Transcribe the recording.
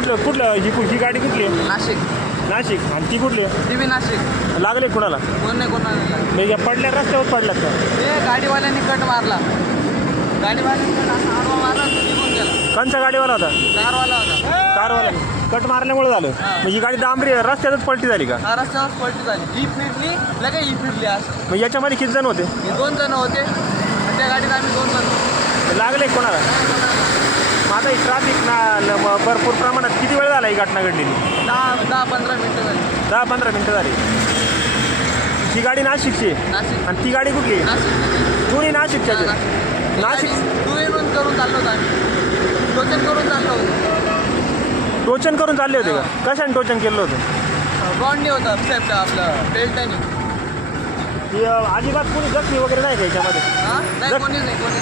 कुठलं कुठलं ही गाडी कुठली आहे? नाशिक. नाशिक. आणि ती कुठली आहे? ती बी नाशिक. लागले कुणाला? कोण नाही कोणाला. म्हणजे पडल्या रस्त्यावर पडल्यात का? ते गाडीवाल्याने कट मारला. गाडीवाल्याने कट असा आडवा मारला तो निघून गेला. कोणच्या गाडीवाला होता? कारवाला होता. कारवाला कट मारल्यामुळे झालं. म्हणजे ही गाडी डांबरी रस्त्यातच पलटी झाली का? हा रस्त्यावर पलटी झाली. ही फिरली लगे ही फिरली असं. मग याच्यामध्ये किती जण होते? हे 2 जण होते आणि त्या गाडीत आम्ही 2 जण होतो. लागले कोणाला? मग आता ही ट्रॅफिक ना भरपूर प्रमाणात किती वेळ झाला ही घटना घडलेली? 10-15 मिनटं झाली. 10-15 मिनटं झाली. ही गाडी नाशिकची आहे नाशिक. आणि ती गाडी कुठली आहे? नाशिक. दोन्ही नाशिकच्या आहेत. नाशिक. टू व्हीलर करून चाललो होतो आम्ही. टोचन करून चाललो होतो. टोचन करून चालले होते का? कशाने टोचन केलं होतं? बॉन्डनी होता साहेब आपलं बेल्टाने. अजिबात कोणी जखमी वगैरे नाही का याच्यामध्ये? हां नाही कोणीच नाही कोणी.